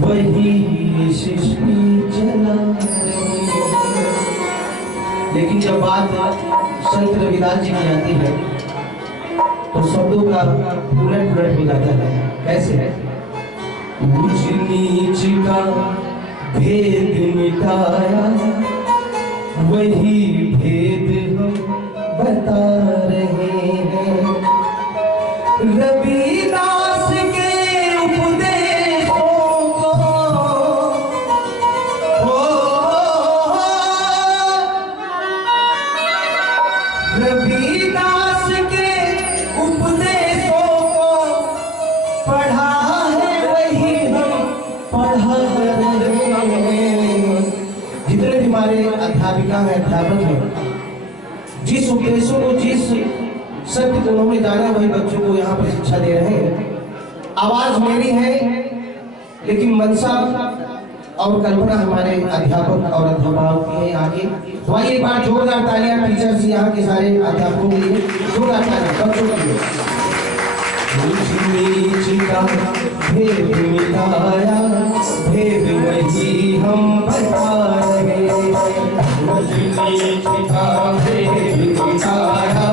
वही सृष्टि चला। लेकिन जब बात संत रविदास जी की आती है तो शब्दों का उलट पुलट हो जाता है। कैसे है? ऊंच नीच का भेद मिटाया, वही भेद हम बता रहे हैं। रविदास के उपदेशों को रविदास के उपदेशों को पढ़ा है, वही हम पढ़ा रहे हैं। जितने भी हमारे अध्यापिका है, अध्यापक है, जिस उपदेशों को, जिस सत्य को उन्होंने जाना, वही बच्चों को यहाँ पर शिक्षा दे रहे हैं। आवाज मेरी है, लेकिन मंशा और कल्पना हमारे अध्यापक और अध्यापक की है। आगे तो आइए एक बार जोरदार तालियां टीचर्स, यहाँ के सारे अध्यापकों के लिए जोरदार तालियां बच्चों के लिए। भेद मिटाया, भेद वही हम बता रहे हैं। भेद मिटाया,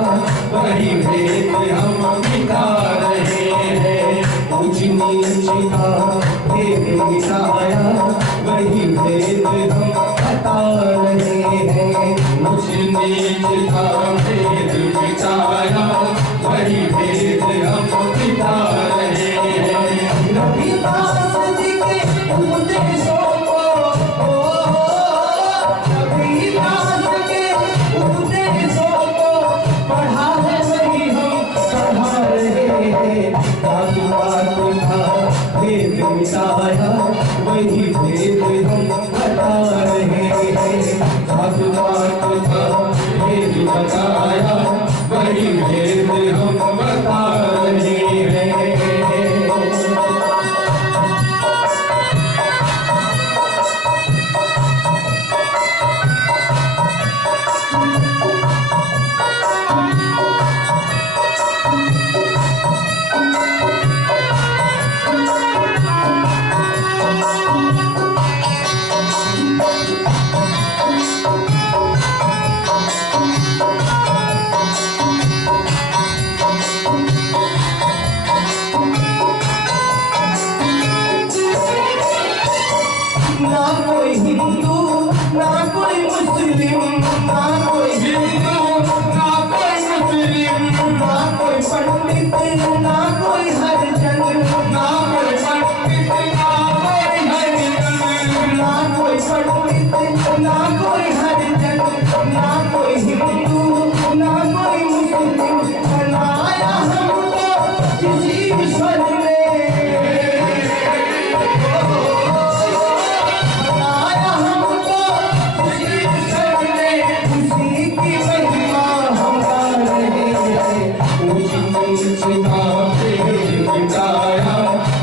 वही भेद हम मिटा रहे हैं। ऊंच नीच का भेद मिटाया, वही भेद हम बता रहे हैं। ऊंच नीच का भेद मिटाया, वही भेद हम मिटा रहे हैं। रविदास जी के उपदेशों को, रविदास के उपदेशों को पढ़ा है, वही हम पढ़ा रहे हैं। भेद मिटाया, वही भेद हम बता रहे हैं। भेद बताया, वही भेद हम बता रहे हैं। ना कोई हिंदू, ना कोई मुस्लिम, ना कोई हिंदू, ना कोई मुस्लिम, ना कोई पंडित, ना कोई हरिजन, ना कोई पंडित, ना कोई हरिजन, ना कोई पंडित, ना कोई हरिजन, ना कोई हिंदू, ना कोई मुस्लिम, बनाया हमको किसी ईश्वर ने।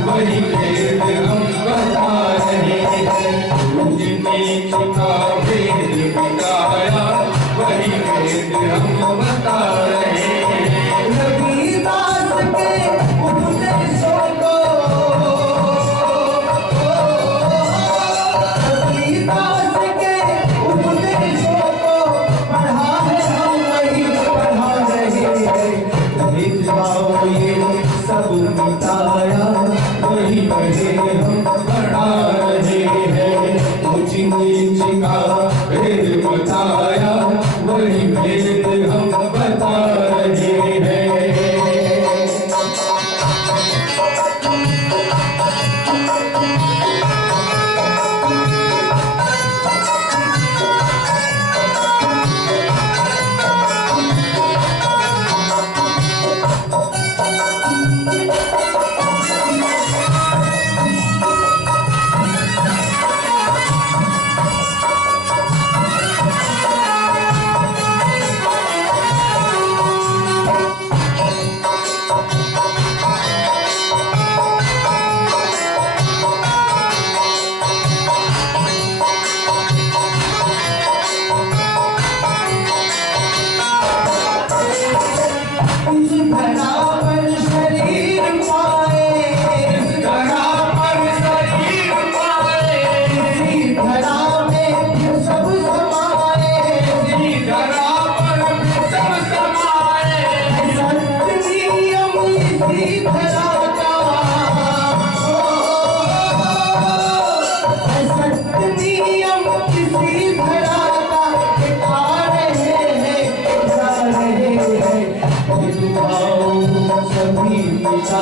वही भेद हम बता रहे हैं। ऊंच नीच का भेद मिटाया, वही भेद हम बता रहे हैं। रविदास के उपदेशों को, रविदास के उपदेशों को पढ़ा है, हम वही पढ़ा रहे हैं। भेदभाव ये सब मिटाया, वही भेद हम बढ़ा रहे हैं। ऊंच नीच का भेद बताया, वही भेद हम बता रहे हैं।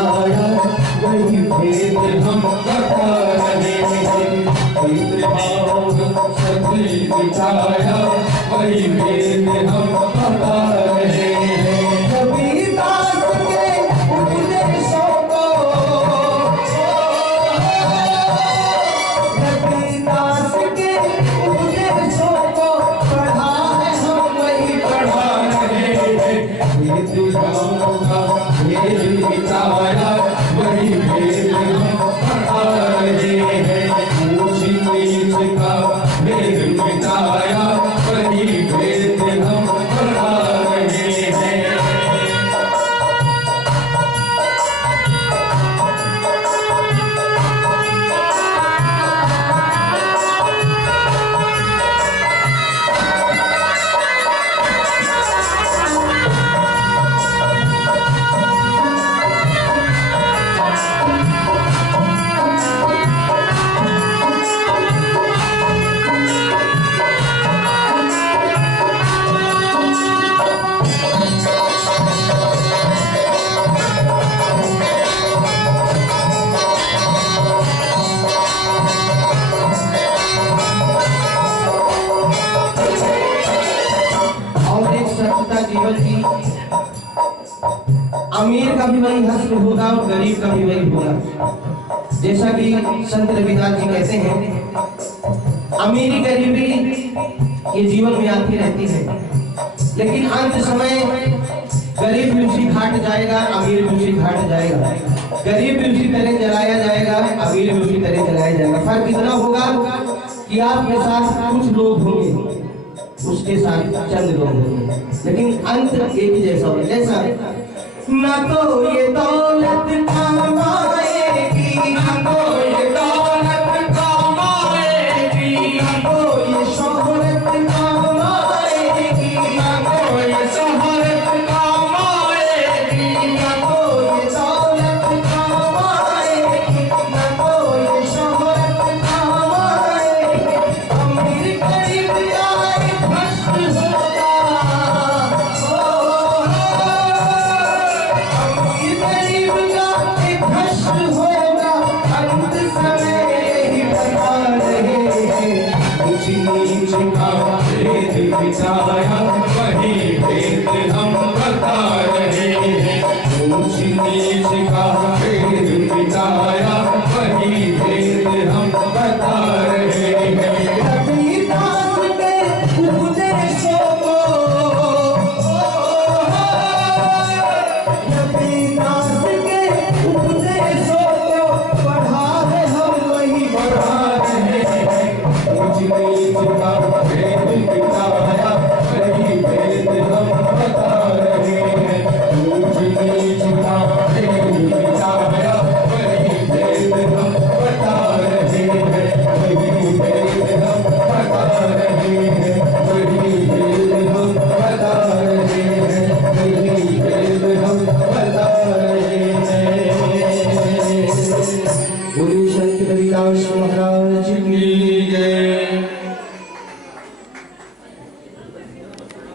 मिटाया वही भेद हम बता रहे हैं। भेदभाव सबने मिटाया वही भेद हम बता रहे हैं। कबीरदास के उपदेशों को, कबीरदास के उपदेशों को पढ़ा है हम वही पढ़ा रहे हैं। भेदभाव का भेद मिटाया वही भेद हम पढ़ा रहे हैं। ऊंच नीच का भेद मिटाया वही भेद हम पढ़ा रहे हैं। जीवन की अमीर का भी वही हश्र होगा और गरीब का भी वही होगा। जैसा कि संत रविदास जी कहते हैं, अमीरी गरीबी ये जीवन में आती रहती है, लेकिन अंत समय गरीब भी उसी घाट जाएगा, अमीर भी उसी घाट जाएगा। गरीब भी उसी तरह जलाया जाएगा, अमीर भी उसी तरह जलाया जाएगा। फर्क इतना होगा कि आपके साथ कुछ लोग होंगे, उसके साथ चंद लोग होंगे, लेकिन अंत एक ही जैसा होगा। जैसा ना तो ये दौलत कमाएगी, ना तो ये दौलत कमाएगी, ना तो ये शोहरत कमाएगी, ना तो ये शोहरत कमाएगी, ना तो ये दौलत कमाएगी, ना तो ये शोहरत कमाएगी। अमीर गरीब का एक हश्र होगा, अमीर गरीब का एक हश्र होगा, अंत समय यही बता रहे हैं। ऊंच नीच का भेद मिटाया वही भेद हम बता रहे हैं। ऊंच नीच का भेद मिटाया वही भेद हम बता रहे हैं। कबीरदास के उपदेशों को, कबीरदास के उपदेशों को पढ़ा है हम वही पढ़ा रहे हैं। ऊंच नीच का भेद मिटाया वही भेद हम बता रहे हैं। ऊंच नीच का भेद मिटाया वही भेद हम बता रहे हैं। वही भेद हम बता रहे हैं। वही भेद हम बता रहे हैं। वही भेद हम बता रहे हैं। बोलिए संत रविदास महाराज।